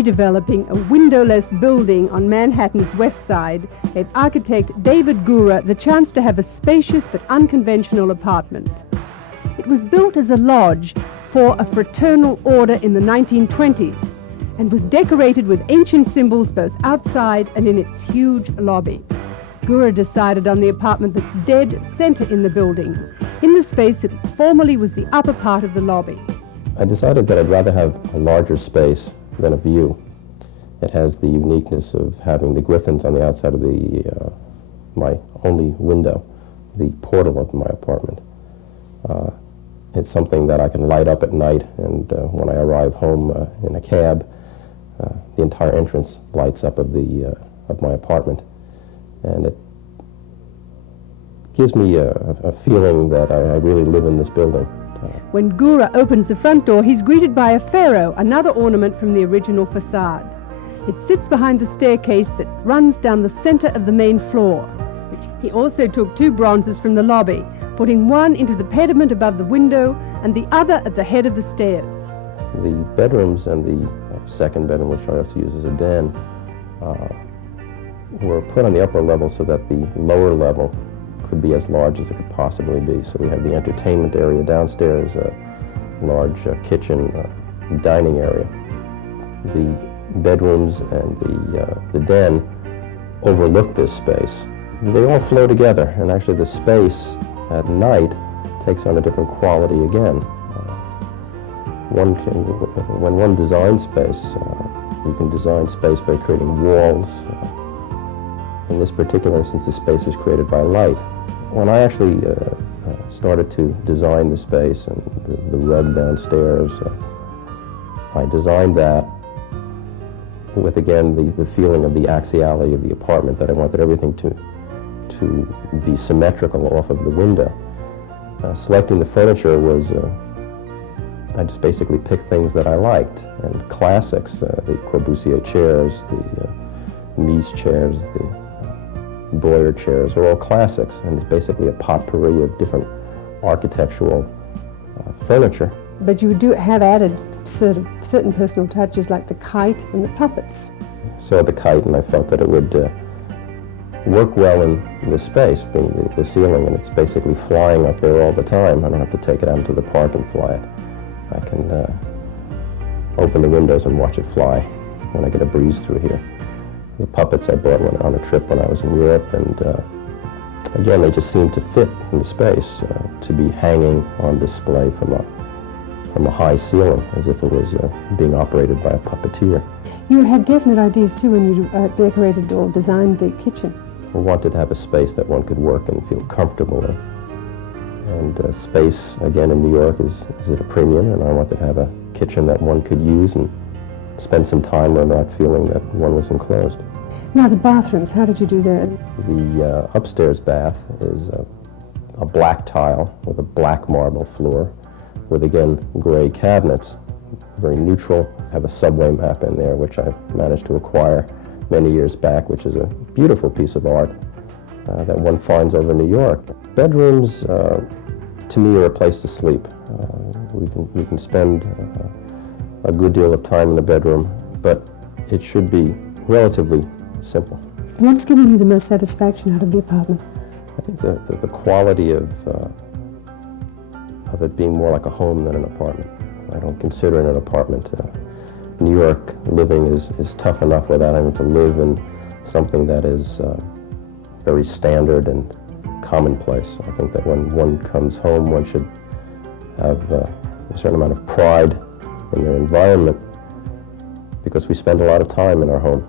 redeveloping a windowless building on Manhattan's west side gave architect David Gura the chance to have a spacious but unconventional apartment. It was built as a lodge for a fraternal order in the 1920s and was decorated with ancient symbols both outside and in its huge lobby. Gura decided on the apartment that's dead center in the building, in the space that formerly was the upper part of the lobby. I decided that I'd rather have a larger space than a view. It has the uniqueness of having the griffins on the outside of my only window, the portal of my apartment. It's something that I can light up at night, and when I arrive home in a cab, the entire entrance lights up of my apartment, and it gives me a feeling that I really live in this building. When Gura opens the front door, he's greeted by a pharaoh, another ornament from the original facade. It sits behind the staircase that runs down the center of the main floor. He also took 2 bronzes from the lobby, putting one into the pediment above the window and the other at the head of the stairs. The bedrooms and the second bedroom, which I also use as a den, were put on the upper level so that the lower level could be as large as it could possibly be. So we have the entertainment area downstairs, a large kitchen, dining area. The bedrooms and the den overlook this space. They all flow together, and actually the space at night takes on a different quality again. When one designs space, you can design space by creating walls. In this particular instance, the space is created by light. When I actually started to design the space and the rug downstairs, I designed that with, again, the feeling of the axiality of the apartment, that I wanted everything to be symmetrical off of the window. Selecting the furniture was, I just basically picked things that I liked, and classics, the Corbusier chairs, the Mies chairs, the Breuer chairs are all classics, and it's basically a potpourri of different architectural furniture. But you do have added certain personal touches like the kite and the puppets. So the kite, and I felt that it would work well in the space, being the ceiling, and it's basically flying up there all the time. I don't have to take it out into the park and fly it. I can open the windows and watch it fly when I get a breeze through here. The puppets I bought on a trip when I was in Europe, and again, they just seem to fit in the space, to be hanging on display from a high ceiling, as if it was being operated by a puppeteer. You had definite ideas too when you decorated or designed the kitchen. I wanted to have a space that one could work and feel comfortable in. And space, again, in New York is at a premium, and I wanted to have a kitchen that one could use and spend some time without feeling that one was enclosed. Now the bathrooms, how did you do that? The upstairs bath is a black tile with a black marble floor with, again, gray cabinets, very neutral. I have a subway map in there, which I managed to acquire many years back, which is a beautiful piece of art that one finds over New York. Bedrooms, to me, are a place to sleep. You can spend a good deal of time in a bedroom, but it should be relatively simple. What's given you the most satisfaction out of the apartment? I think the quality of it being more like a home than an apartment. I don't consider it an apartment. New York living is tough enough without having to live in something that is very standard and commonplace. I think that when one comes home, one should have a certain amount of pride in their environment, because we spend a lot of time in our home.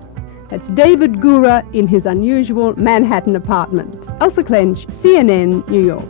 That's David Gura in his unusual Manhattan apartment. Elsa Klensch, CNN, New York.